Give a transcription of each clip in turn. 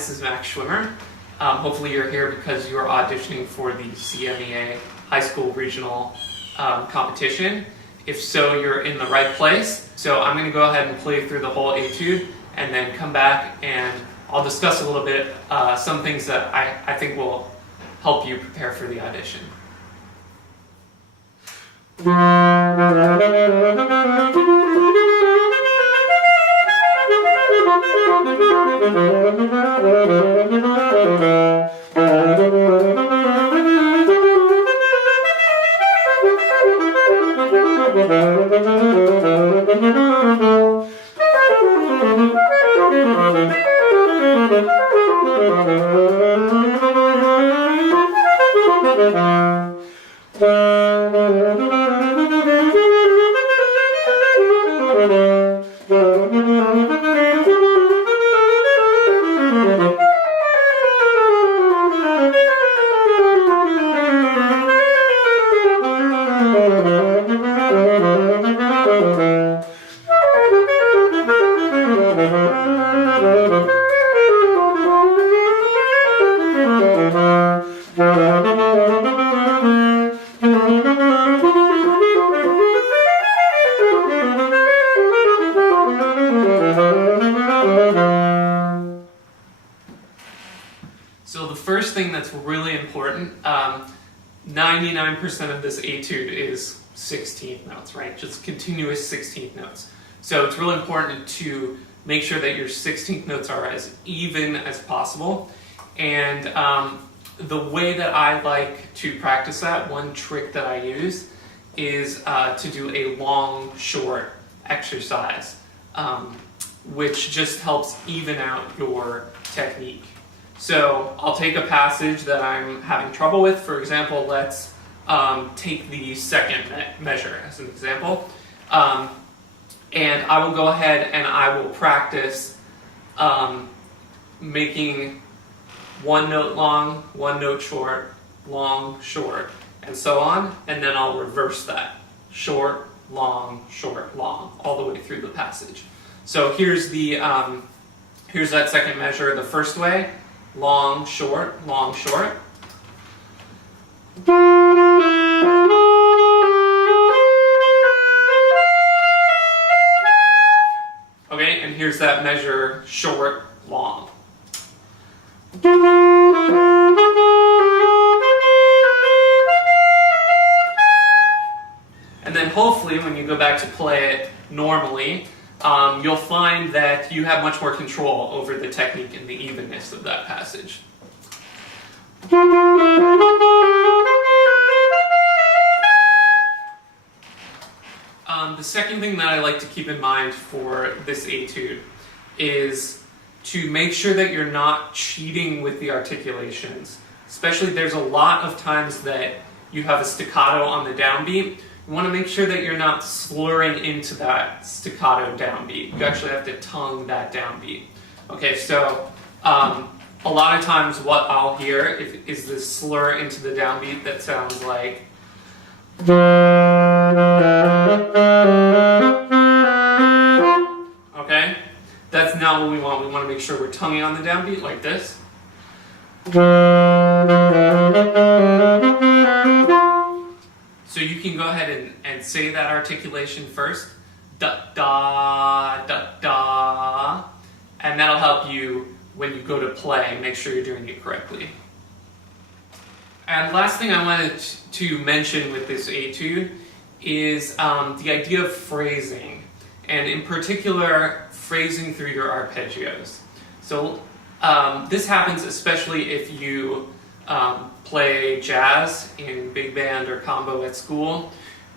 this is Max Schwimmer. Hopefully you're here because you're auditioning for the CMEA High School Regional competition. If so, you're in the right place. So I'm going to go ahead and play through the whole etude and then come back and I'll discuss a little bit some things that I think will help you prepare for the audition. So the first thing that's really important, 99% of this etude is 16th notes, right? Just continuous 16th notes. So it's really important to make sure that your 16th notes are as even as possible. And the way that I like to practice that, one trick that I use, is to do a long, short exercise, which just helps even out your technique. So I'll take a passage that I'm having trouble with. For example, let's take the second measure as an example. And I will go ahead and I will practice making one note long, one note short, long, short, and so on. And then I'll reverse that. Short, long, all the way through the passage. So here's that second measure the first way. Long, short, long, short. Okay, and here's that measure short, long. And then hopefully when you go back to play it normally, you'll find that you have much more control over the technique and the evenness of that passage. The second thing that I like to keep in mind for this etude is to make sure that you're not cheating with the articulations. Especially there's a lot of times that you have a staccato on the downbeat. You want to make sure that you're not slurring into that staccato downbeat. You actually have to tongue that downbeat. Okay, so a lot of times what I'll hear is this slur into the downbeat that sounds like. Okay, that's not what we want. We want to make sure we're tonguing on the downbeat like this. So you can go ahead and say that articulation first, da, da, da, da, and that'll help you when you go to play, make sure you're doing it correctly. And last thing I wanted to mention with this etude is the idea of phrasing, and in particular, phrasing through your arpeggios. So this happens especially if you play jazz in big band or combo at school.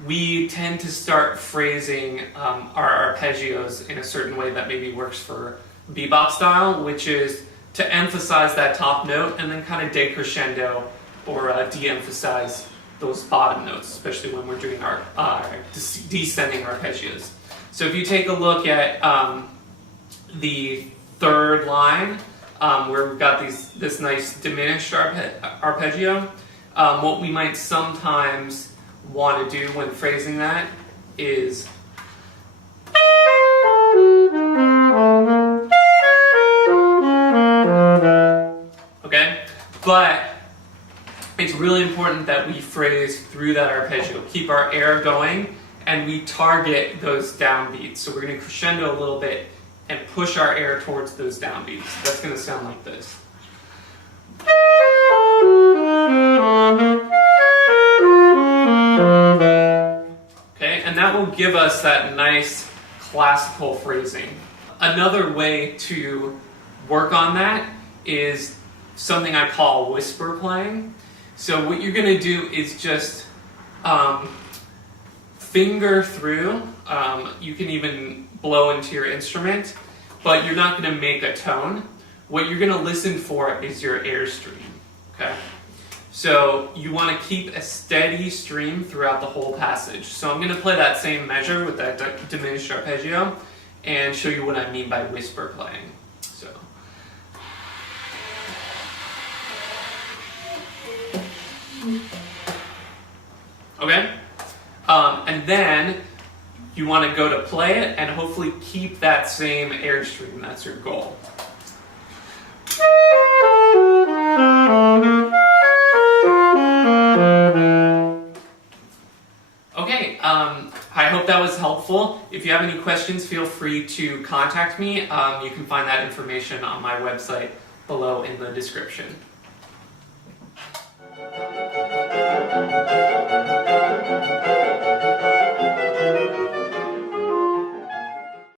We tend to start phrasing our arpeggios in a certain way that maybe works for bebop style, which is to emphasize that top note and then kind of decrescendo or de-emphasize those bottom notes, especially when we're doing our descending arpeggios. So if you take a look at the third line, where we've got this nice diminished arpeggio, what we might sometimes want to do when phrasing that is important that we phrase through that arpeggio. Keep our air going, and we target those downbeats. So we're going to crescendo a little bit and push our air towards those downbeats. That's going to sound like this. Okay, and that will give us that nice classical phrasing. Another way to work on that is something I call whisper playing. So what you're going to do is just finger through. You can even blow into your instrument, but you're not going to make a tone. What you're going to listen for is your airstream. Okay? So you want to keep a steady stream throughout the whole passage. So I'm going to play that same measure with that diminished arpeggio and show you what I mean by whisper playing. So. Okay? And then you want to go to play it and hopefully keep that same airstream. That's your goal. Okay, I hope that was helpful. If you have any questions, feel free to contact me. You can find that information on my website below in the description.